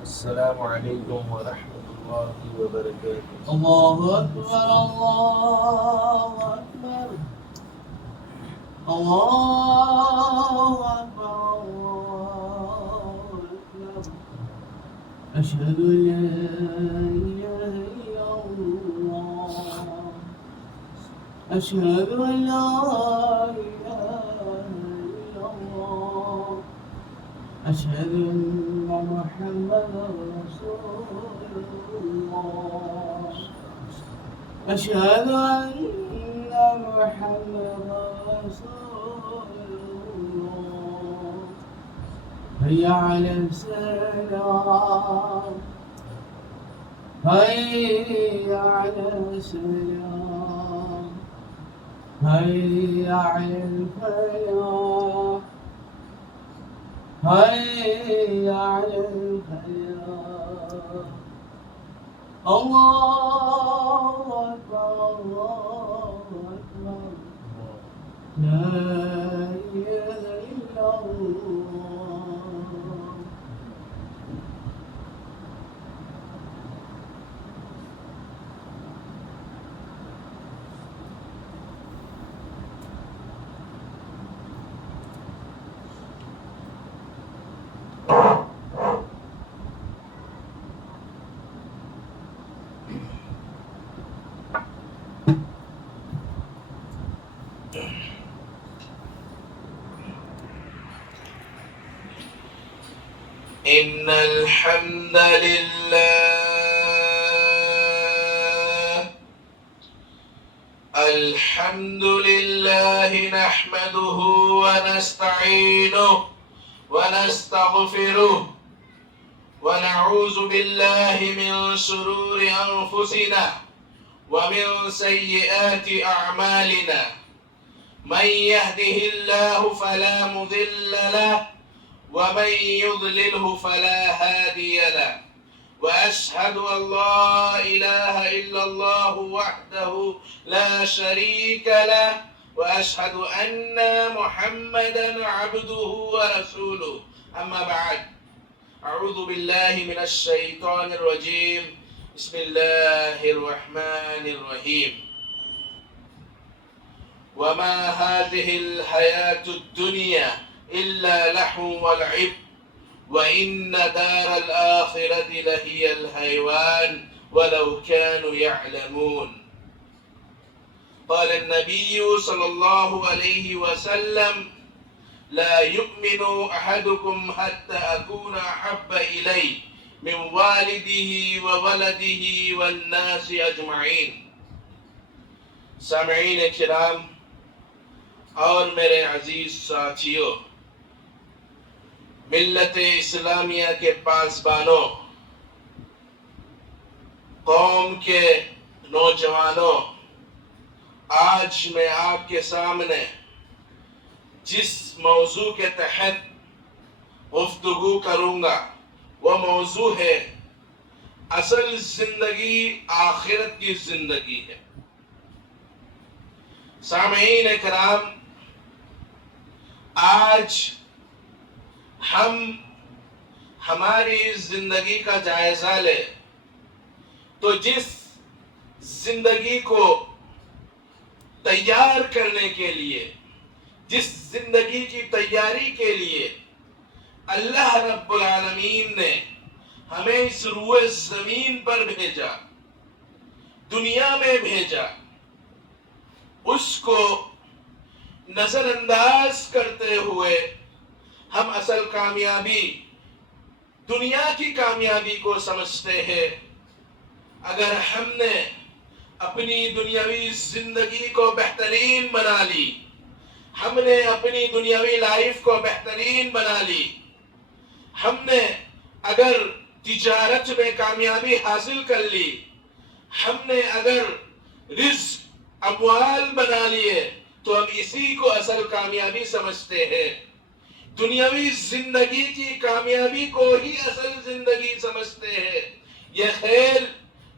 السلام علیکم ورحمۃ اللہ وبرکاتہ۔ اللہ اکبر اللہ اکبر اللہ اکبر اللہ اکبر اشہد ان لا الہ الا اللہ اشہد ان لا الہ الا اللہ اشہد ان محمد رسول اللہ اشہد ان محمد رسول اللہ حی علی الصلاۃ حی علی الصلاۃ حی علی الفلاح حی علی الفلاح اللہ اکبر اللہ اکبر لا الہ الا اللہ ان الحمد لله الحمد لله نحمده ونستعينه ونستغفره ونعوذ بالله من شرور أنفسنا ومن سيئات أعمالنا من يهده الله فلا مضل له ومن يضلله فلا هادي له وأشهد أن لا إله إلا الله وحده لا شريك له وأشهد أن محمدا عبده ورسوله أما بعد أعوذ بالله من الشيطان الرجيم بسم الله الرحمن الرحيم وما هذه الحياة الدنيا إلا لهو ولعب وإن دار الآخرة لهي الحيوان ولو كانوا يعلمون قال النبي صلى الله عليه وسلم لا يؤمن أحدكم حتى أكون أحب إليه من والده وولده والناس أجمعين سامعین کرام اور میرے عزیز ساتھیوں، ملت اسلامیہ کے پاسبانوں، قوم کے نوجوانوں، آج میں آپ کے سامنے جس موضوع کے تحت گفتگو کروں گا وہ موضوع ہے اصل زندگی آخرت کی زندگی ہے۔ سامعین کرام، آج ہم ہماری زندگی کا جائزہ لیں تو جس زندگی کو تیار کرنے کے لیے، جس زندگی کی تیاری کے لیے اللہ رب العالمین نے ہمیں اس روئے زمین پر بھیجا، دنیا میں بھیجا، اس کو نظر انداز کرتے ہوئے ہم اصل کامیابی، دنیا کی کامیابی کو سمجھتے ہیں۔ اگر ہم نے اپنی دنیاوی زندگی کو بہترین بنا لی، ہم نے اپنی دنیاوی لائف کو بہترین بنا لی، ہم نے اگر تجارت میں کامیابی حاصل کر لی، ہم نے اگر رزق اموال بنا لیے تو ہم اسی کو اصل کامیابی سمجھتے ہیں۔ دنیاوی زندگی کی کامیابی کو ہی اصل زندگی سمجھتے ہیں۔ یہ کھیل،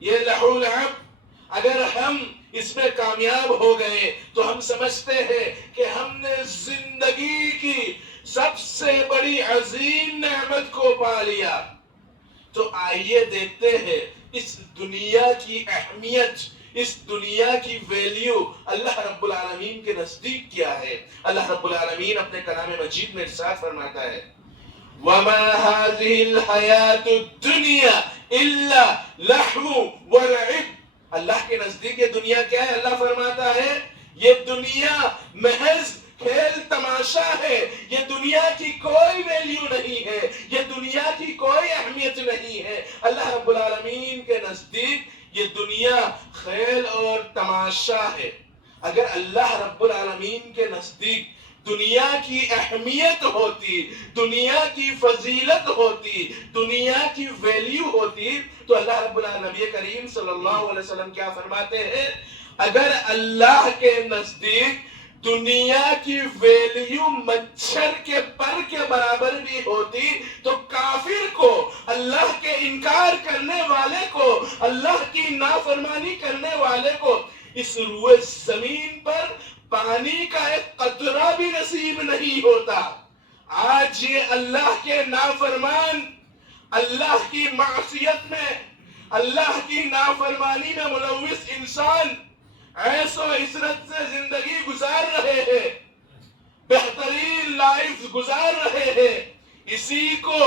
یہ لہو لعب، اگر ہم اس میں کامیاب ہو گئے تو ہم سمجھتے ہیں کہ ہم نے زندگی کی سب سے بڑی عظیم نعمت کو پا لیا. تو آئیے دیکھتے ہیں اس دنیا کی اہمیت، اس دنیا کی ویلیو اللہ رب العالمین کے نزدیک کیا ہے. اللہ رب العالمین اپنے کلام مجید میں ارشاد فرماتا ہے وَمَا هَذِهِ الْحَيَاةُ الدُّنْيَا إِلَّا لَحْمُ وَلَعِبْ. اللہ کے نزدیک یہ دنیا کیا ہے؟ اللہ فرماتا ہے یہ دنیا محض کھیل تماشا ہے، یہ دنیا کی کوئی ویلیو نہیں ہے، یہ دنیا کی کوئی اہمیت نہیں ہے. اللہ رب العالمین کے نزدیک یہ دنیا کھیل اور تماشا ہے. اگر اللہ رب العالمین کے نزدیک دنیا کی اہمیت ہوتی، دنیا کی فضیلت ہوتی، دنیا کی ویلیو ہوتی، تو اللہ رب العالمین کریم صلی اللہ علیہ وسلم کیا فرماتے ہیں؟ اگر اللہ کے نزدیک دنیا کی ویلیو مچھر کے پر کے برابر بھی ہوتی تو کافر کو، اللہ کے انکار کرنے والے کو، اللہ کی نافرمانی کرنے والے کو اس روئے زمین پر پانی کا ایک قطرہ بھی نصیب نہیں ہوتا. آج یہ اللہ کے نافرمان، اللہ کی معصیت میں، اللہ کی نافرمانی میں ملوث انسان عیش و عشرت سے زندگی گزار رہے ہیں، بہترین لائف گزار رہے ہیں، اسی کو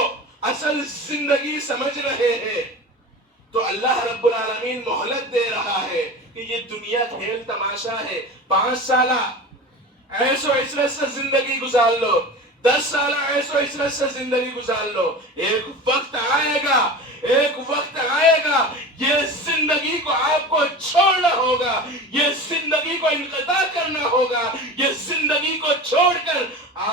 اصل زندگی سمجھ رہے ہیں. تو اللہ رب العالمین مہلت دے رہا ہے کہ یہ دنیا کھیل تماشا ہے. 5 سالہ عیش و عشرت سے زندگی گزار لو، 10 سالہ عیش و عشرت سے زندگی گزار لو، ایک وقت آئے گا، ایک وقت آئے گا یہ زندگی کو آپ کو چھوڑنا ہوگا، یہ زندگی کو انقطاع کرنا ہوگا، یہ زندگی کو چھوڑ کر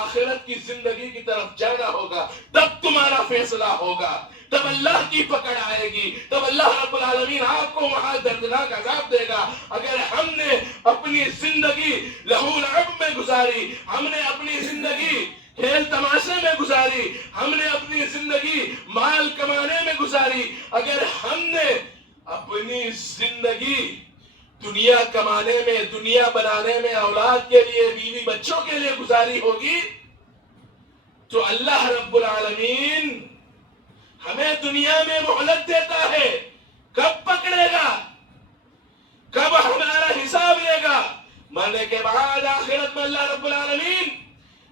آخرت کی زندگی کی طرف جانا ہوگا. تب تمہارا فیصلہ ہوگا، تب اللہ کی پکڑ آئے گی، تب اللہ رب العالمین آپ کو وہاں دردناک عذاب دے گا. اگر ہم نے اپنی زندگی لہو لعب میں گزاری، ہم نے اپنی زندگی کھیل تماشے میں گزاری، ہم نے اپنی زندگی مال کمانے میں گزاری، اگر ہم نے اپنی زندگی دنیا کمانے میں، دنیا بنانے میں، اولاد کے لیے، بیوی بچوں کے لیے گزاری ہوگی، تو اللہ رب العالمین ہمیں دنیا میں مہلت دیتا ہے. کب پکڑے گا؟ کب ہمارا حساب لے گا؟ مرنے کے بعد آخرت میں اللہ رب العالمین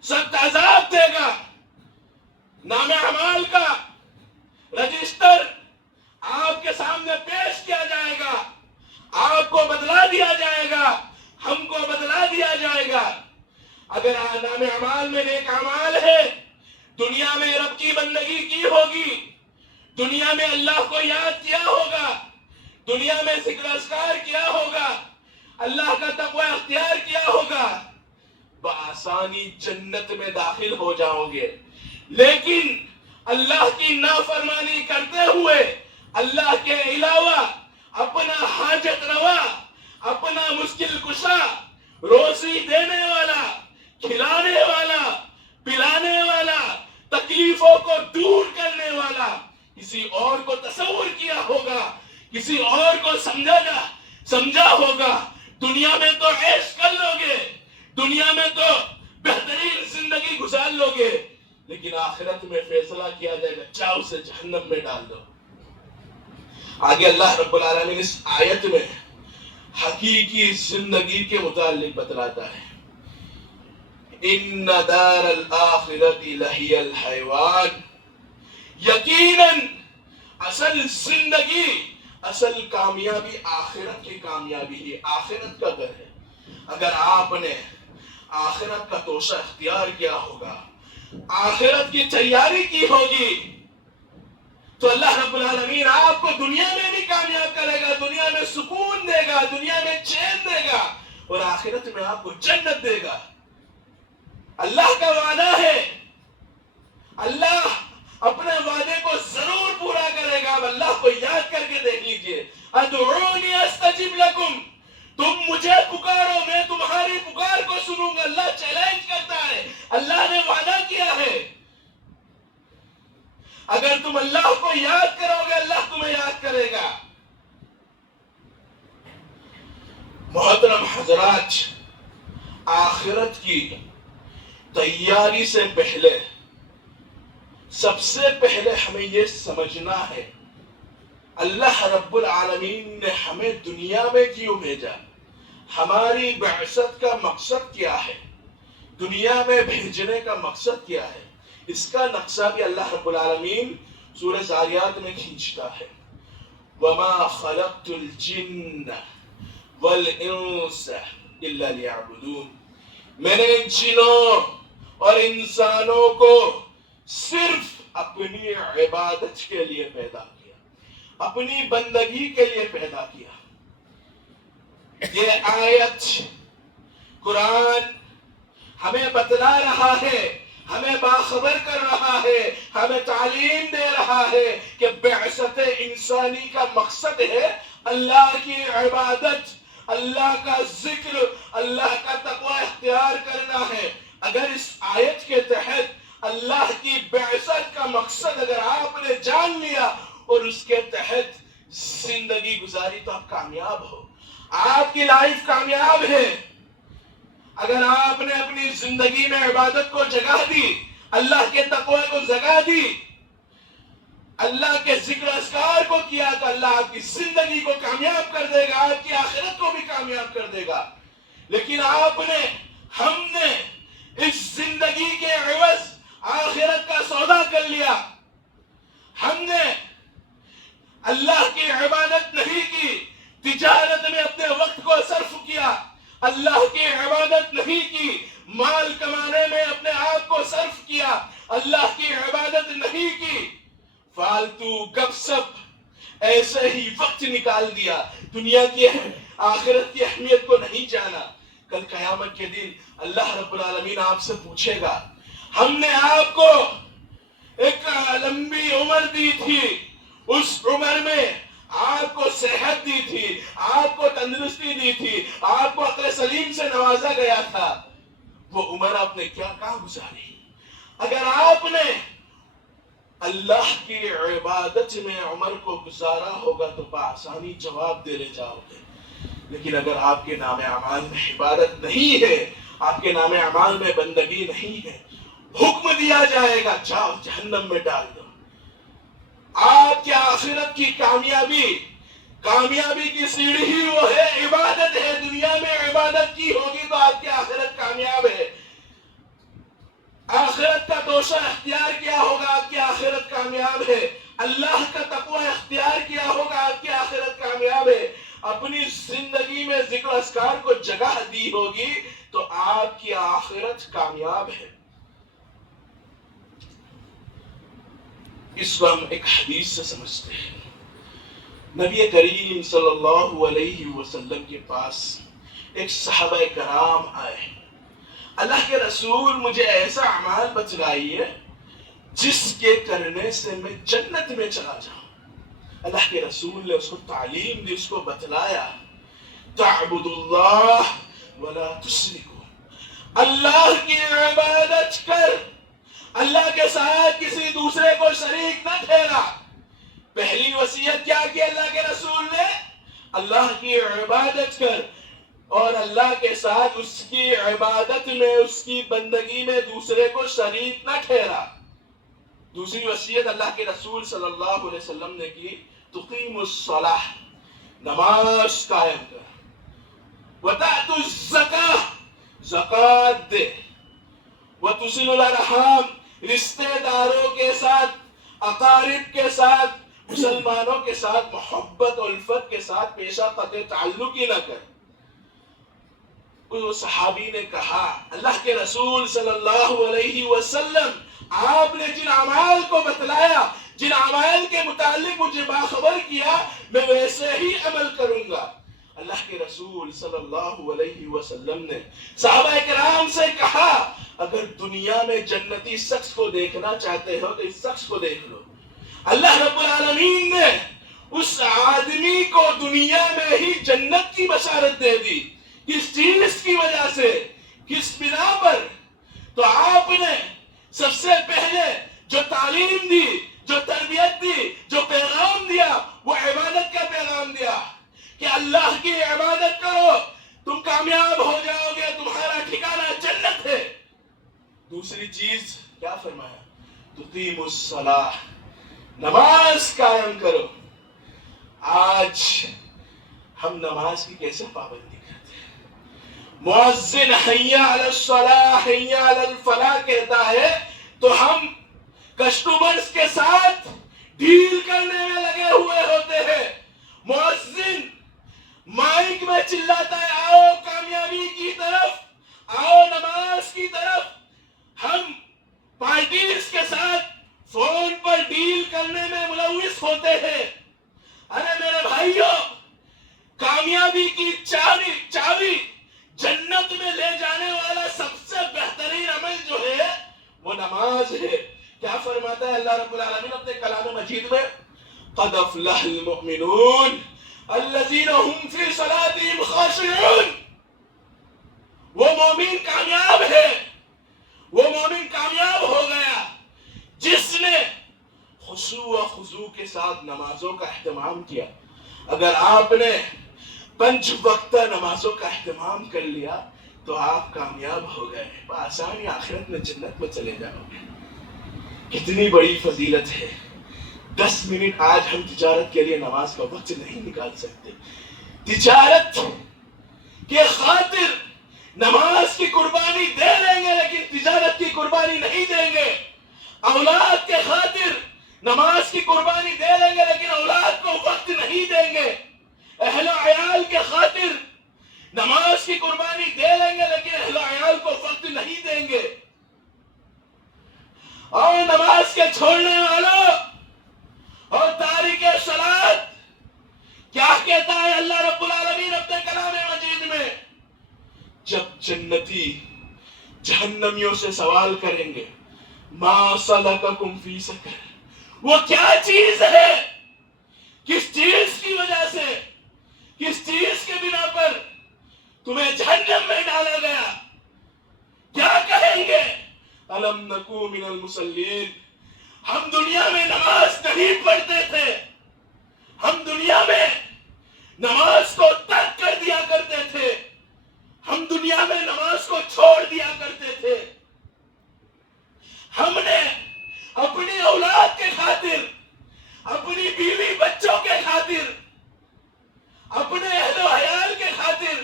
سخت عذاب دے گا. نام اعمال کا رجسٹر آپ کے سامنے پیش کیا جائے گا، آپ کو بدلا دیا جائے گا، ہم کو بدلا دیا جائے گا. اگر نام اعمال میں نیک اعمال ہے، دنیا میں رب کی بندگی کی ہوگی، دنیا میں اللہ کو یاد کیا ہوگا، دنیا میں ذکر اذکار کیا ہوگا، اللہ کا تقوی اختیار کیا ہوگا، بآسانی جنت میں داخل ہو جاؤ گے. لیکن اللہ کی نافرمانی کرتے ہوئے اللہ کے علاوہ اپنا حاجت روا، اپنا مشکل کشا، روزی دینے والا، کھلانے والا، پلانے والا، تکلیفوں کو دور کرنے والا کسی اور کو تصور کیا ہوگا، کسی اور کو سمجھا ہوگا. دنیا میں تو عیش کر لو گے، دنیا میں تو بہترین زندگی گزار لو گے، لیکن آخرت میں فیصلہ کیا جائے گا، چاہو سے جہنم میں ڈال دو. آگے اللہ رب العالمین اس آیت میں حقیقی زندگی کے متعلق بتلاتا ہے ان دار الآخرت لہی الحیوان. یقیناً اصل زندگی، اصل کامیابی آخرت کی کامیابی ہے، آخرت کا گھر ہے. اگر آپ نے آخرت کا توشہ اختیار کیا ہوگا، آخرت کی تیاری کی ہوگی، تو اللہ رب العالمین آپ کو دنیا میں بھی کامیاب کرے گا، دنیا میں سکون دے گا، دنیا میں چین دے گا، اور آخرت میں آپ کو جنت دے گا. اللہ کا وعدہ ہے، اللہ اپنے وعدے کو ضرور پورا کرے گا. اب اللہ کو یاد کر کے دیکھ لیجئے، ادعونی استجب لکم، تم مجھے پکارو میں تمہاری پکار کو سنوں گا. اللہ چیلنج کرتا ہے، اللہ نے وعدہ کیا ہے. اگر تم اللہ کو یاد کرو گے اللہ تمہیں یاد کرے گا. محترم حضرات، آخرت کی تیاری سے پہلے سب سے پہلے ہمیں یہ سمجھنا ہے اللہ رب العالمین نے ہمیں دنیا میں کیوں بھیجا، ہماری بعثت کا مقصد کیا ہے، دنیا میں بھیجنے کا مقصد کیا ہے، اس کا نقشہ بھی اللہ رب العالمین سورہ زاریات میں کھینچتا ہے۔ وَمَا خَلَقْتُ الْجِنَّ وَالْإِنسَ إِلَّا لِيَعْبُدُونَ، میں نے جنوں اور انسانوں کو صرف اپنی عبادت کے لیے پیدا کیا، اپنی بندگی کے لیے پیدا کیا۔ یہ آیت قرآن ہمیں بتلا رہا ہے، ہمیں باخبر کر رہا ہے، ہمیں تعلیم دے رہا ہے کہ بعثت انسانی کا مقصد ہے اللہ کی عبادت، اللہ کا ذکر، اللہ کا تقوی اختیار کرنا ہے۔ اگر اس آیت کے تحت اللہ کی بعثت کا مقصد اگر آپ نے جان لیا اور اس کے تحت زندگی گزاری تو آپ کامیاب ہو، آپ کی لائف کامیاب ہے۔ اگر آپ نے اپنی زندگی میں عبادت کو جگہ دی، اللہ کے تقوی کو جگہ دی، اللہ کے ذکر اذکار کو کیا، تو اللہ آپ کی زندگی کو کامیاب کر دے گا، آپ کی آخرت کو بھی کامیاب کر دے گا۔ لیکن ہم نے اس زندگی کے عوض آخرت کا سودا کر لیا، ہم نے اللہ کی عبادت نہیں کی، تجارت میں اپنے وقت کو صرف کیا، اللہ کی عبادت نہیں کی، مال کمانے میں اپنے آپ کو صرف کیا، اللہ کی عبادت نہیں کی، فالتو گپ سپ ایسے ہی وقت نکال دیا، دنیا کی آخرت کی اہمیت کو نہیں جانا۔ کل قیامت کے دن اللہ رب العالمین آپ سے پوچھے گا، ہم نے آپ کو ایک لمبی عمر دی تھی، اس عمر میں آپ کو صحت دی تھی، آپ کو تندرستی دی تھی، آپ کو عقل سلیم سے نوازا گیا تھا، وہ عمر آپ نے کہاں گزاری؟ اگر آپ نے اللہ کی عبادت میں عمر کو گزارا ہوگا تو بآسانی جواب دے لے جاؤ گے۔ لیکن اگر آپ کے نام اعمال میں عبادت نہیں ہے، آپ کے نام اعمال میں بندگی نہیں ہے، حکم دیا جائے گا جاؤ جہنم میں ڈال دو۔ آپ کی آخرت کی کامیابی کی سیڑھی ہی وہ ہے، عبادت ہے۔ دنیا میں عبادت کی ہوگی تو آپ کی آخرت کامیاب ہے، آخرت کا توشہ اختیار کیا ہوگا آپ کی آخرت کامیاب ہے، اللہ کا تقوی اختیار کیا ہوگا آپ کی آخرت کامیاب ہے، اپنی زندگی میں ذکر اذکار کو جگہ دی ہوگی تو آپ کی آخرت کامیاب ہے۔ اس کو ہم ایک حدیث سے سمجھتے ہیں۔ نبی کریم صلی اللہ علیہ وسلم کے پاس ایک صحابہ کرام آئے، اللہ کے رسول مجھے ایسا اعمال بتلائیے جس کے کرنے سے میں جنت میں چلا جاؤں۔ اللہ کے رسول نے اس کو تعلیم دی، اس کو بتلایا، تعبد اللہ ولا تشرکوا، اللہ کی عبادت کر، اللہ کے ساتھ کسی دوسرے کو شریک نہ ٹھہرا۔ پہلی وصیت کیا کی اللہ کے رسول نے؟ اللہ کی عبادت کر اور اللہ کے ساتھ اس کی عبادت میں، اس کی بندگی میں دوسرے کو شریک نہ ٹھہرا۔ دوسری وصیت اللہ کے رسول صلی اللہ علیہ وسلم نے کی، تقیم الصلاۃ، نماز قائم کر، وتأت الزکاۃ، زکوٰۃ دے، وتصل الارحام، رشتے داروں کے ساتھ، اقارب کے ساتھ، مسلمانوں کے ساتھ محبت الفت کے ساتھ پیشہ قطع تعلق ہی نہ کر۔ اس صحابی نے کہا، اللہ کے رسول صلی اللہ علیہ وسلم آپ نے جن اعمال کو بتلایا، جن اعمال کے متعلق مجھے باخبر کیا، میں ویسے ہی عمل کروں گا۔ اللہ کے رسول صلی اللہ علیہ وسلم نے صحابہ کرام سے کہا، اگر دنیا میں جنتی شخص کو دیکھنا چاہتے ہو تو اس شخص کو دیکھ لو۔ اللہ رب العالمین نے اس آدمی کو دنیا میں ہی جنت کی بشارت دے دی۔ کس چیز کی وجہ سے، کس بنا پر؟ تو آپ نے سب سے پہلے جو تعلیم دی، جو تربیت دی، جو پیغام دیا، وہ عبادت کا پیغام دیا کہ اللہ کی عبادت کرو، تم کامیاب ہو جاؤ گے، تمہارا ٹھکانہ جنت ہے۔ دوسری چیز کیا فرمایا؟ تقیم الصلاۃ، نماز قائم کرو۔ آج ہم نماز کی کیسے پابندی کرتے ہیں؟ مؤذن حی علی الصلاۃ حی علی الفلاح کہتا ہے تو ہم کسٹمرز کے ساتھ ڈیل کرنے میں لگے ہوئے ہوتے ہیں۔ مؤذن مائک میں چلاتا ہے آؤ کامیابی کی طرف، آؤ نماز کی طرف، ہم پارٹیز کے ساتھ فون پر ڈیل کرنے میں ملوث ہوتے ہیں۔ ارے میرے بھائیوں، کامیابی کی چابی جنت میں لے جانے والا سب سے بہترین عمل جو ہے وہ نماز ہے۔ کیا فرماتا ہے اللہ رب العالمین اپنے کلام مجید میں؟ قد افلح المؤمنون الذین هم فی صلاتهم خاشعون۔ وہ مومن کامیاب ہے، وہ مومن کامیاب ہو گیا جس نے خشوع و خضوع کے ساتھ نمازوں کا اہتمام کیا۔ اگر آپ نے 5 وقتہ نمازوں کا اہتمام کر لیا تو آپ کامیاب ہو گئے، بآسانی آخرت میں جنت میں چلے جاؤ گے۔ کتنی بڑی فضیلت ہے۔ 10 منٹ آج ہم تجارت کے لیے نماز کا وقت نہیں نکال سکتے، تجارت کے خاطر نماز کی قربانی دے دیں گے لیکن تجارت کی قربانی نہیں دیں گے۔ اولاد کے خاطر نماز کی قربانی دے دیں گے لیکن اولاد کو وقت نہیں دیں گے۔ اہل و عیال کے خاطر نماز کی قربانی دے دیں گے لیکن اہل و عیال کو وقت نہیں دیں گے۔ اور نماز کے چھوڑنے والوں اور تارک صلاۃ، کیا کہتا ہے اللہ رب العالمین اپنے کلام مجید میں؟ جب جنتی جہنمیوں سے سوال کریں گے ما سلککم فی سقر، وہ کیا چیز ہے، کس چیز کی وجہ سے، کس چیز کے بنا پر تمہیں جہنم میں ڈالا گیا؟ کیا کہیں گے؟ الم نکو من المصلین، ہم دنیا میں نماز نہیں پڑھتے تھے، ہم دنیا میں نماز کو ترک کر دیا کرتے تھے، ہم دنیا میں نماز کو چھوڑ دیا کرتے تھے، ہم نے اپنی اولاد کے خاطر، اپنی بیوی بچوں کے خاطر، اپنے اہل و عیال کے خاطر،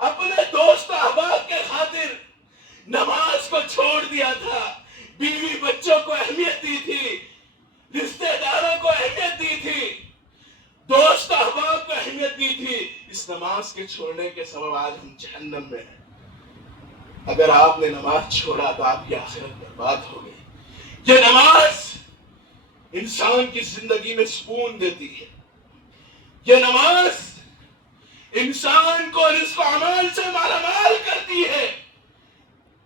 اپنے دوست احباب کے خاطر نماز کو چھوڑ دیا تھا، بیوی بچوں کو اہمیت دی تھی، رشتہ داروں کو اہمیت دی تھی، دوست احباب کو اہمیت دی تھی۔ اس نماز کے چھوڑنے کے سبب آج ہم جہنم میں ہیں۔ اگر آپ نے نماز چھوڑا تو آپ کی آخرت برباد ہو گئی۔ یہ نماز انسان کی زندگی میں سکون دیتی ہے، یہ نماز انسان کو رزق و اعمال سے مالا مال کرتی ہے۔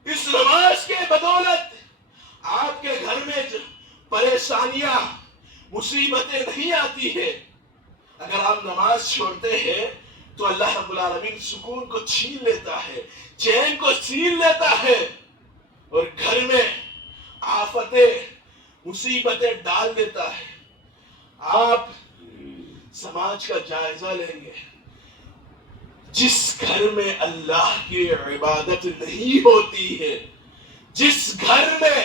اس نماز کے بدولت آپ کے گھر میں پریشانیاں مصیبتیں نہیں آتی ہے۔ اگر آپ نماز چھوڑتے ہیں تو اللہ رب العالمین سکون کو چھین لیتا ہے، چین کو چھین لیتا ہے اور گھر میں آفتیں مصیبتیں ڈال دیتا ہے۔ آپ سماج کا جائزہ لیں گے، جس گھر میں اللہ کی عبادت نہیں ہوتی ہے، جس گھر میں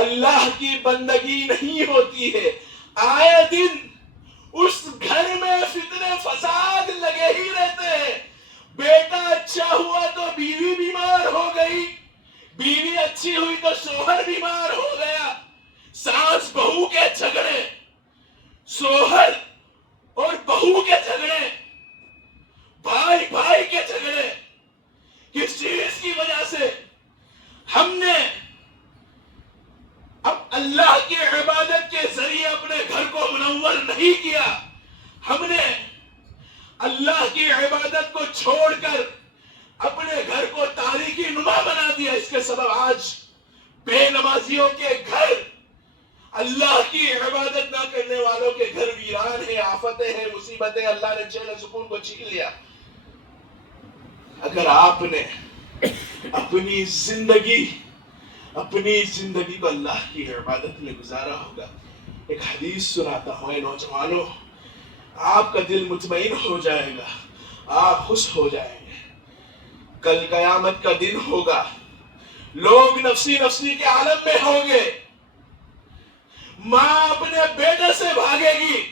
اللہ کی بندگی نہیں ہوتی ہے، آئے دن اس گھر میں فتنے فساد لگے ہی رہتے ہیں۔ بیٹا اچھا ہوا تو بیوی بیمار ہو گئی، بیوی اچھی ہوئی تو شوہر بیمار ہو گیا، ساس بہو کے جھگڑے، شوہر اور بہو کے جھگڑے، بھائی بھائی کے جھگڑے، کس چیز کی وجہ سے؟ ہم نے اب اللہ کی عبادت کے ذریعے اپنے گھر کو منور نہیں کیا، ہم نے اللہ کی عبادت کو چھوڑ کر اپنے گھر کو تاریکی نما بنا دیا۔ اس کے سبب آج بے نمازیوں کے گھر، اللہ کی عبادت نہ کرنے والوں کے گھر ویران ہیں، آفتیں ہیں، مصیبتیں، اللہ نے چین و سکون کو چھین لیا۔ اگر آپ نے اپنی زندگی کو اللہ کی عبادت میں گزارا ہوگا، ایک حدیث سناتا ہوں، اے نوجوانوں، آپ کا دل مطمئن ہو جائے گا، آپ خوش ہو جائیں گے۔ کل قیامت کا دن ہوگا، لوگ نفسی نفسی کے عالم میں ہوں گے. ماں اپنے بیٹے سے بھاگے گی،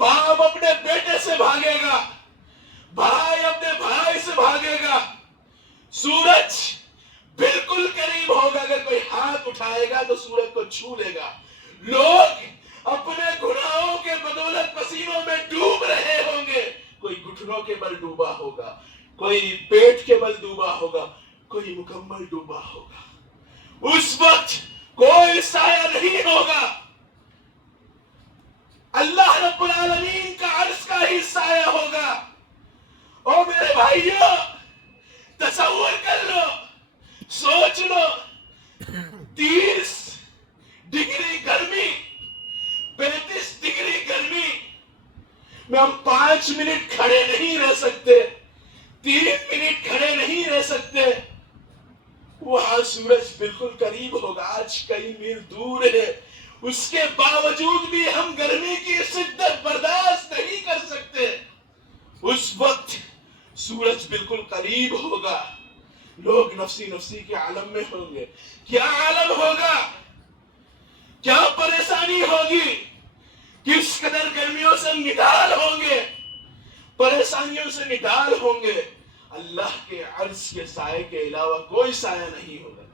باپ اپنے بیٹے سے بھاگے گا، بھائی اپنے بھائی سے بھاگے گا. سورج بالکل قریب ہوگا، اگر کوئی ہاتھ اٹھائے گا تو سورج کو چھو لے گا. لوگ اپنے گناہوں کے بدولت پسینوں میں ڈوب رہے ہوں گے. کوئی گھٹنوں کے بل ڈوبا ہوگا، کوئی پیٹ کے بل ڈوبا ہوگا، کوئی مکمل ڈوبا ہوگا. اس وقت کوئی سایہ نہیں ہوگا. اللہ رب العالمین کا عرش کا ہی سایہ ہوگا. او میرے بھائیو، تصور کر لو، سوچ لو، 30 ڈگری گرمی، 35 ڈگری گرمی میں ہم 5 منٹ کھڑے نہیں رہ سکتے، 3 منٹ کھڑے نہیں رہ سکتے. وہاں سورج بالکل قریب ہوگا، آج کئی میل دور ہے، اس کے باوجود بھی ہم گرمی کی شدت برداشت نہیں کر سکتے. اس وقت سورج بالکل قریب ہوگا، لوگ نفسی نفسی کے عالم میں ہوں گے. کیا عالم ہوگا، کیا پریشانی ہوگی، کس قدر گرمیوں سے نڈال ہوں گے، پریشانیوں سے نڈال ہوں گے. اللہ کے عرش کے سائے کے علاوہ کوئی سایہ نہیں ہوگا.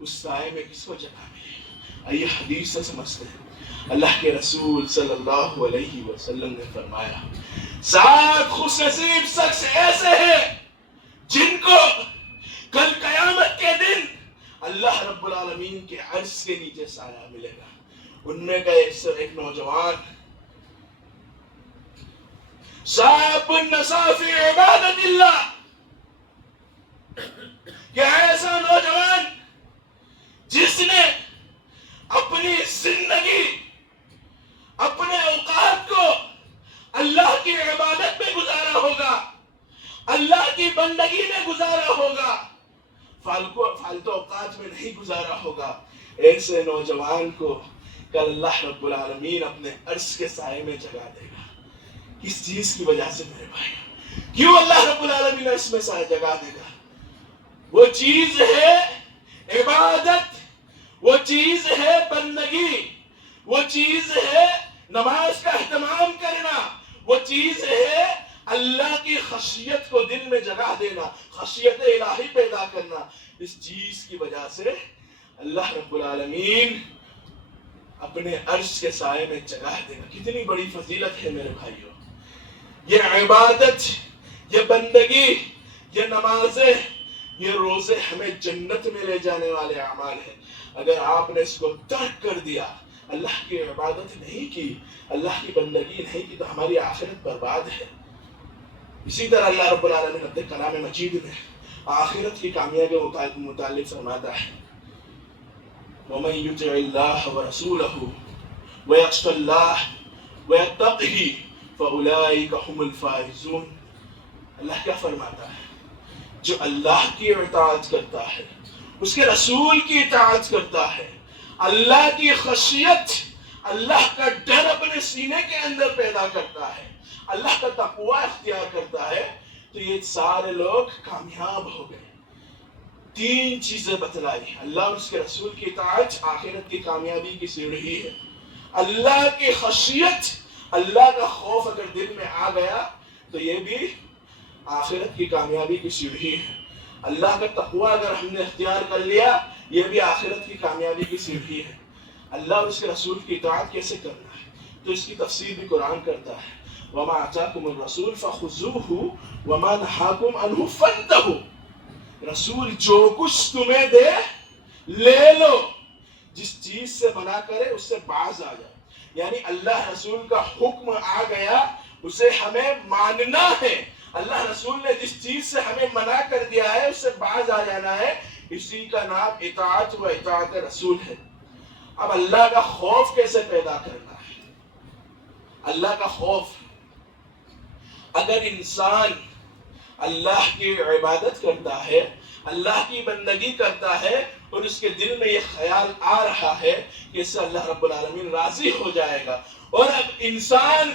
اس سائے میں کس کو جگہ ملے؟ آئیے حدیث سے سمجھتے ہیں. اللہ کے رسول صلی اللہ علیہ وسلم نے فرمایا، 7 خوش نصیب شخص ایسے ہیں جن کو کل قیامت کے دن اللہ رب العالمین کے عرش کے نیچے سایہ ملے گا. ان میں کا ایک نوجوان، شاب نشا فی عبادت اللہ، کیا ایسا نوجوان جس نے اپنی زندگی، اپنے اوقات کو اللہ کی عبادت میں گزارا ہوگا، اللہ کی بندگی میں گزارا ہوگا، فالتو اوقات میں نہیں گزارا ہوگا. ایسے نوجوان کو کل اللہ رب العالمین اپنے عرش کے سائے میں جگہ دے گا. کس چیز کی وجہ سے میرے بھائی؟ کیوں اللہ رب العالمین عرش میں سایہ جگہ دے گا؟ وہ چیز ہے عبادت، وہ چیز ہے بندگی، وہ چیز ہے نماز کا اہتمام کرنا، وہ چیز ہے اللہ کی خشیت کو دل میں جگہ دینا، خشیت الہی پیدا کرنا. اس چیز کی وجہ سے اللہ رب العالمین اپنے عرش کے سائے میں جگہ دے گا. کتنی بڑی فضیلت ہے میرے بھائیوں. یہ عبادت، یہ بندگی، یہ نمازیں، یہ روزے ہمیں جنت میں لے جانے والے اعمال ہیں. اگر آپ نے اس کو ترک کر دیا، اللہ کی عبادت نہیں کی، اللہ کی بندگی نہیں کی، تو ہماری آخرت برباد ہے. اسی طرح اللہ رب العالمین اپنے کلام مجید میں آخرت کی کامیابی کے متعلق فرماتا ہے، وَمَن يُطِعِ اللَّهَ وَرَسُولَهُ وَيَخْشَ اللَّهَ وَيَتَّقْهِ فَأُولَٰئِكَ هُمُ الْفَائِزُونَ. اللہ کیا فرماتا ہے؟ جو اللہ کی اطاعت کرتا ہے، اس کے رسول کی اطاعت کرتا ہے، اللہ کی خشیت، اللہ کا ڈر اپنے سینے کے اندر پیدا کرتا ہے، اللہ کا تقوی اختیار کرتا ہے، تو یہ سارے لوگ کامیاب ہو گئے. 3 چیزیں بتلائی. اللہ اور اس کے رسول کی اطاعت آخرت کی کامیابی کی سیڑھی ہے. اللہ کی خشیت، اللہ کا خوف اگر دل میں آ گیا تو یہ بھی آخرت کی کامیابی کی سیڑھی ہے. اللہ کا تقوی اگر ہم نے اختیار کر لیا، یہ بھی آخرت کی کامیابی کی سیڑھی ہے. اللہ اور اس کے رسول کی اطاعت کیسے کرنا ہے، تو اس کی تفسیر بھی قرآن کرتا ہے، وَمَا آتَاكُمُ الرَّسُولُ فَخُذُوهُ وَمَا نَهَاكُمْ عَنْهُ فَانْتَهُوا. رسول جو کچھ تمہیں دے لے لو، جس چیز سے منع کرے اس سے باز آ جائے. یعنی اللہ رسول کا حکم آ گیا، اسے ہمیں ماننا ہے. اللہ رسول نے جس چیز سے ہمیں منع کر دیا ہے اس سے باز آ جانا ہے. اسی کا نام اطاعت و اطاعت رسول ہے. اب اللہ کا خوف کیسے پیدا کرنا ہے؟ اللہ کا خوف، اگر انسان اللہ کی عبادت کرتا ہے، اللہ کی بندگی کرتا ہے، اور اس کے دل میں یہ خیال آ رہا ہے کہ اس سے اللہ رب العالمین راضی ہو جائے گا، اور اب انسان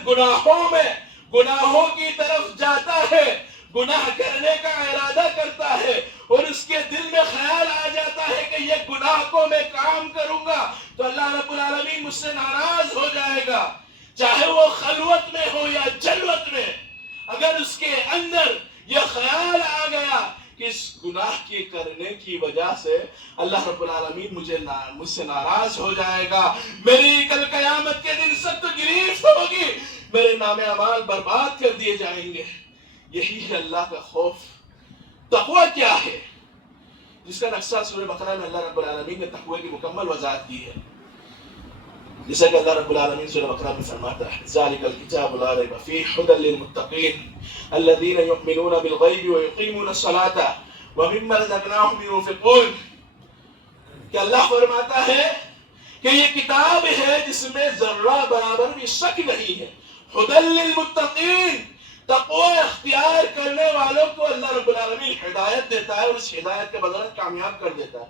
گناہوں کی طرف جاتا ہے، گناہ کرنے کا ارادہ کرتا ہے اور اس کے دل میں خیال آ جاتا ہے کہ یہ گناہ کو میں کام کروں گا تو اللہ رب العالمین مجھ سے ناراض ہو جائے گا، چاہے وہ خلوت میں ہو یا جلوت میں، اگر اس کے اندر یہ خیال آ گیا کہ اس گناہ کی کرنے کی وجہ سے اللہ رب العالمین مجھ سے ناراض ہو جائے گا، میری کل قیامت کے دن سخت گریفت ہوگی، میرے نام اعمال برباد کر دیے جائیں گے. یہی ہے اللہ کا خوف. تقوی کیا ہے؟ جس کا نقشہ سورہ بقرہ میں اللہ رب العالمین نے تقوی کی مکمل وضاحت کی ہے. جیسا کہ اللہ رب العالمین سورہ بقرہ میں فرماتا ہے ذالک الکتاب لا ریب فیہ ھدی للمتقین الذین یؤمنون بالغیب ویقیمون الصلاۃ ومما رزقناہم ينفقون. کہ اللہ فرماتا ہے کہ یہ کتاب ہے جس میں ذرہ برابر بھی شک نہیں ہے. ھدی للمتقین، تقوی اختیار کرنے والوں کو اللہ رب العالمین ہدایت دیتا ہے اور اس ہدایت کے بدولت کامیاب کر دیتا ہے.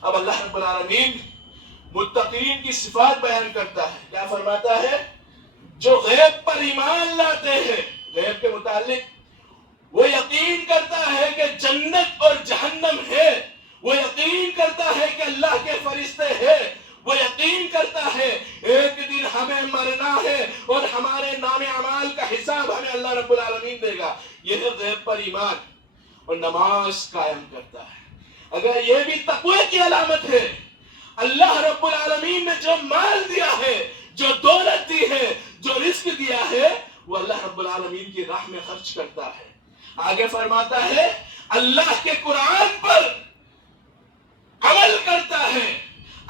اب اللہ رب العالمین متقین کی صفات بیان کرتا ہے. کیا فرماتا ہے؟ جو غیب پر ایمان لاتے ہیں، غیب کے متعلق وہ یقین کرتا ہے کہ جنت اور جہنم ہے، وہ یقین کرتا ہے کہ اللہ کے فرشتے ہیں، وہ یقین کرتا ہے ایک دن ہمیں مرنا ہے اور ہمارے نام اعمال کا حساب ہمیں اللہ رب العالمین دے گا. یہ ہے غیب پر ایمان. اور نماز قائم کرتا ہے. اگر یہ بھی تقوی کی علامت ہے، اللہ رب العالمین نے جو مال دیا ہے، جو دولت دی ہے، جو رزق دیا ہے، وہ اللہ رب العالمین کی راہ میں خرچ کرتا ہے. آگے فرماتا ہے اللہ کے قرآن پر عمل کرتا ہے،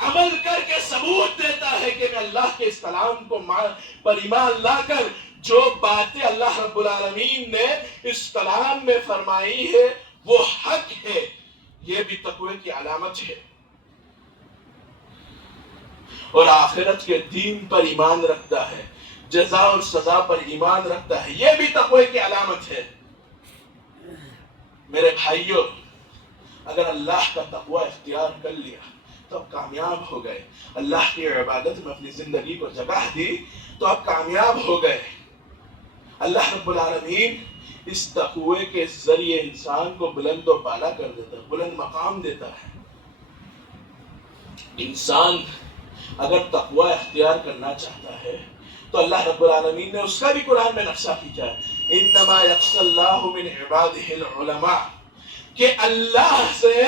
عمل کر کے ثبوت دیتا ہے کہ میں اللہ کے اس کلام کو پر ایمان لا کر جو باتیں اللہ رب العالمین نے اس کلام میں فرمائی ہے وہ حق ہے. یہ بھی تقوی کی علامت ہے. اور آخرت کے دین پر ایمان رکھتا ہے، جزا اور سزا پر ایمان رکھتا ہے. یہ بھی تقوی کی علامت ہے. میرے بھائیوں، اگر اللہ کا تقوی اختیار کر لیا تو اب کامیاب ہو گئے. اللہ کی عبادت میں اپنی زندگی کو جگہ دی تو اب کامیاب ہو گئے. اللہ رب العالمین اس تقوی کے ذریعے انسان کو بلند و بالا کر دیتا ہے، بلند مقام دیتا ہے. انسان اگر تقوی اختیار کرنا چاہتا ہے تو اللہ رب العالمین نے اس کا بھی قرآن میں نقشہ کھینچا ہے. انما یخشی اللہ من عبادہ العلماء، کہ اللہ سے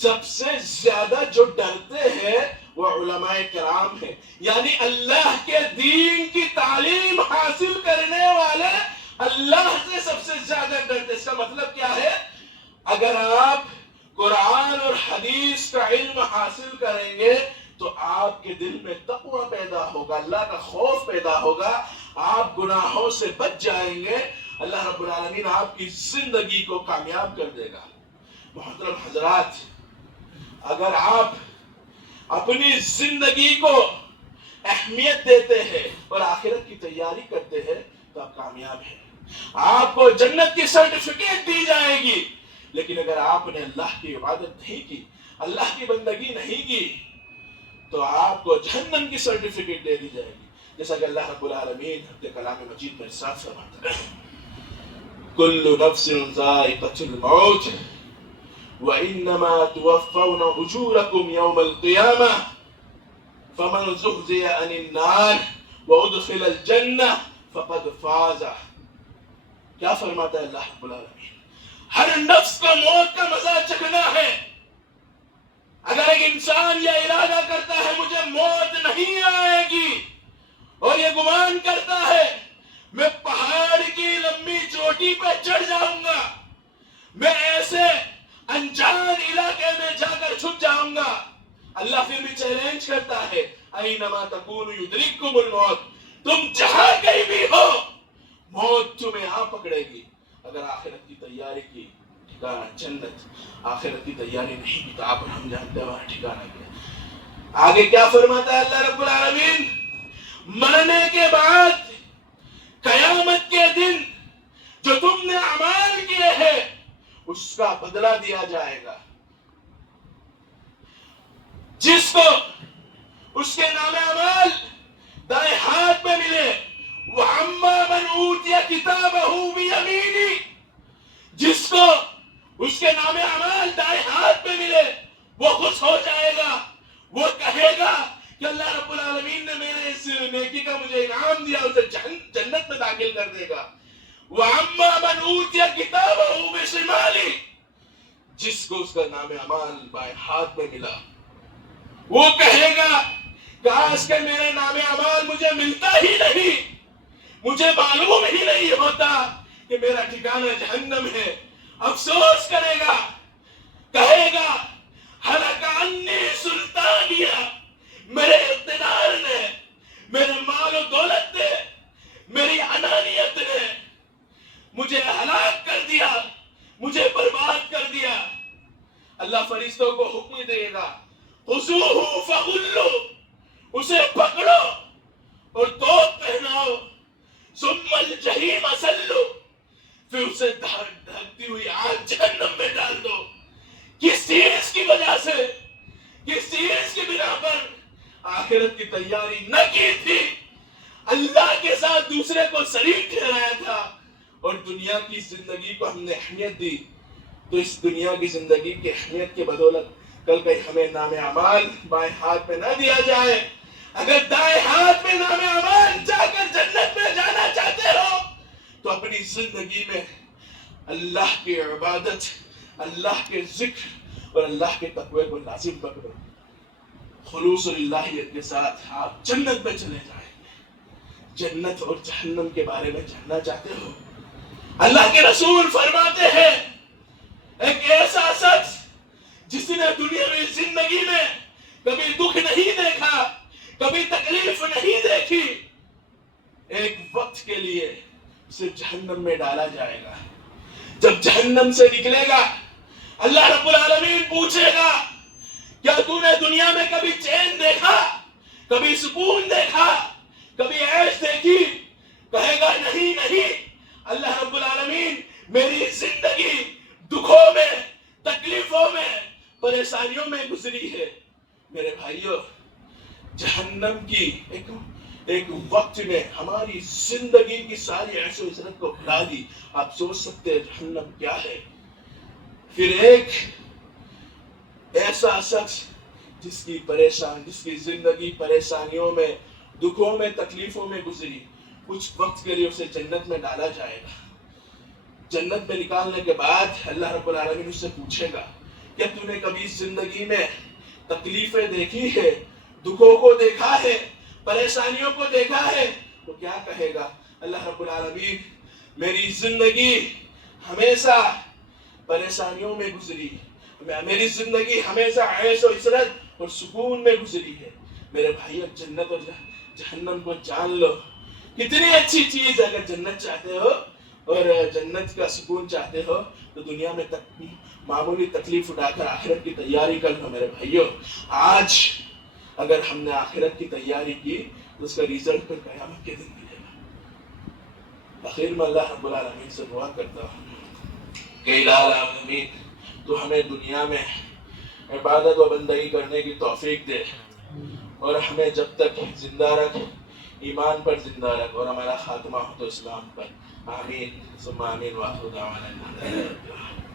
سب سے زیادہ جو ڈرتے ہیں وہ علماء کرام ہیں. یعنی اللہ کے دین کی تعلیم حاصل کرنے والے اللہ سے سب سے زیادہ ڈرتے. اس کا مطلب کیا ہے؟ اگر آپ قرآن اور حدیث کا علم حاصل کریں گے تو آپ کے دل میں تقوی پیدا ہوگا، اللہ کا خوف پیدا ہوگا، آپ گناہوں سے بچ جائیں گے. اللہ رب العالمین آپ کی زندگی کو کامیاب کر دے گا. محترم حضرات، اگر آپ اپنی زندگی کو اہمیت دیتے ہیں اور آخرت کی تیاری کرتے ہیں تو آپ کامیاب ہیں. آپ کو جنت کی سرٹیفکیٹ دی جائے گی. لیکن اگر آپ نے اللہ کی عبادت نہیں کی، اللہ کی بندگی نہیں کی تو آپ کو جہنم کی سرٹیفکیٹ دے دی جائے گی. جیسا کہ اللہ رب العالمین اپنے کلام مجید میں ارشاد فرماتا ہے کل نفس ذائقۃ الموت وانما توفون اجورکم یوم القیامہ فمن زحزح عن النار وادخل الجنہ فقد فاز. کیا فرماتا ہے اللہ رب العالمین؟ ہر نفس کو موت کا مزہ چکھنا ہے. اگر ایک انسان یہ ارادہ کرتا ہے مجھے موت نہیں آئے گی اور یہ گمان کرتا ہے میں پہاڑ کی لمبی چوٹی پہ چڑھ جاؤں گا، میں ایسے انجان علاقے میں جا کر چھپ جاؤں گا، اللہ پھر بھی چیلنج کرتا ہے اینما تکونوا یدرککم الموت، تم جہاں کہیں بھی ہو موت تمہیں یہاں پکڑے گی. اگر آخرت کی تیاری کی ٹھکانہ جنت، آخرت کی تیاری نہیں کی تو آپ اور ہم جانتے ہیں وہاں ٹھکانہ کیا. آگے کیا فرماتا ہے اللہ رب العالمین؟ مرنے کے بعد قیامت کے دن جو تم نے اعمال کیے ہیں اس کا بدلہ دیا جائے گا. جس کو اس کے نام اعمال دائیں ہاتھ میں ملے وَأَمَّا مَنْ أُوتِيَ كِتَابَهُ بِيَمِينِهِ، جس کو اس کے نام اعمال دائیں ہاتھ میں ملے وہ خوش ہو جائے گا، وہ کہے گا کہ اللہ رب العالمین نے میرے اس نیکی کا مجھے انعام دیا، اسے جنت میں داخل کر دے گا۔ وَأَمَّا مَنْ أُوتِيَ كِتَابَهُ بِشِمَالِهِ، جس کو اس کا نام اعمال بائیں ہاتھ میں ملا وہ کہے گا کاش کہ میرے نام اعمال مجھے ملتا ہی نہیں، مجھے معلوم ہی نہیں ہوتا کہ میرا ٹھکانہ جہنم ہے۔ افسوس کرے گا، کہے گا ہلک عنی سلطانیہ، میرے اقتدار نے، میرے مال و دولت نے، میری انانیت نے مجھے ہلاک کر دیا، مجھے برباد کر دیا۔ اللہ فرشتوں کو حکم دے گا خذوہ فغلوا، اسے پکڑو اور توپ پہناؤ، ثم الجحیم صلوا، پھر اسے دھکتی ہوئی آگ جہنم میں ڈال دو۔ کس چیز کی وجہ سے، کس چیز کی بنا پر؟ آخرت کی تیاری نہ کی تھی، اللہ کے ساتھ دوسرے کو شریک ٹھہرایا تھا، اور دنیا کی زندگی کو ہم نے اہمیت دی، تو اس دنیا کی زندگی کی اہمیت کے بدولت کل کہیں ہمیں نام اعمال بائیں ہاتھ میں نہ دیا جائے۔ اگر دائیں ہاتھ میں نام اعمال جا کر جنت میں جانا چاہتے ہو تو اپنی زندگی میں اللہ کی عبادت، اللہ کے ذکر اور اللہ کے تقوی کو لازم پکڑو۔ خلوص اور اللہیت کے ساتھ آپ جنت میں چلے جائیں گے۔ جنت اور جہنم کے بارے میں جاننا چاہتے ہو؟ اللہ کے رسول فرماتے ہیں ایک ایسا شخص جس نے دنیاوی زندگی میں کبھی دکھ نہیں دیکھا، کبھی تکلیف نہیں دیکھی، ایک وقت کے لیے اسے جہنم میں ڈالا جائے گا۔ جب جہنم سے نکلے گا اللہ رب العالمین پوچھے گا کیا تو نے دنیا میں کبھی چین دیکھا، کبھی سکون دیکھا، کبھی عیش دیکھی؟ کہے گا نہیں نہیں، اللہ رب العالمین میری زندگی دکھوں میں، تکلیفوں میں، پریشانیوں میں گزری ہے۔ میرے بھائیوں، جہنم کی ایک وقت میں ہماری زندگی کی ساری عیش و عشرت کو بھلا دی۔ آپ سوچ سکتے ہیں جہنم کیا ہے؟ پھر ایک ایسا شخص جس کی زندگی پریشانیوں میں، دکھوں میں، تکلیفوں میں گزری، کچھ وقت کے لیے اسے جنت میں ڈالا جائے گا۔ جنت میں نکالنے کے بعد اللہ رب العالمین اس سے پوچھے گا کہ تو نے کبھی زندگی میں تکلیفیں دیکھی ہے، دکھوں کو دیکھا ہے، پریشانیوں کو دیکھا ہے؟ تو کیا کہے گا اللہ رب العالمین؟ میری زندگی ہمیشہ پریشانیوں میں گزری، میری زندگی ہمیشہ عیش و عشرت اور سکون میں گزری ہے۔ میرے بھائیو، جنت اور جہنم کو جان لو، کتنی اچھی چیز ہے۔ اگر جنت چاہتے ہو اور جنت کا سکون چاہتے ہو تو دنیا میں معمولی تکلیف اٹھا کر آخرت کی تیاری کر لو۔ میرے بھائیو، آج اگر ہم نے آخرت کی تیاری کی تو اس کا ریزلٹ پھر قیامت کے دن ملے گا۔ آخر میں اللہ رب العالمین سے دعا کرتا ہوں کہ الہ العالمین تو ہمیں دنیا میں عبادت و بندگی کرنے کی توفیق دے، اور ہمیں جب تک زندہ رکھ، ایمان پر زندہ رکھ، اور ہمارا خاتمہ ہو تو اسلام پر۔ آمین ثم آمین، وآخر دعوانا الحمد للہ۔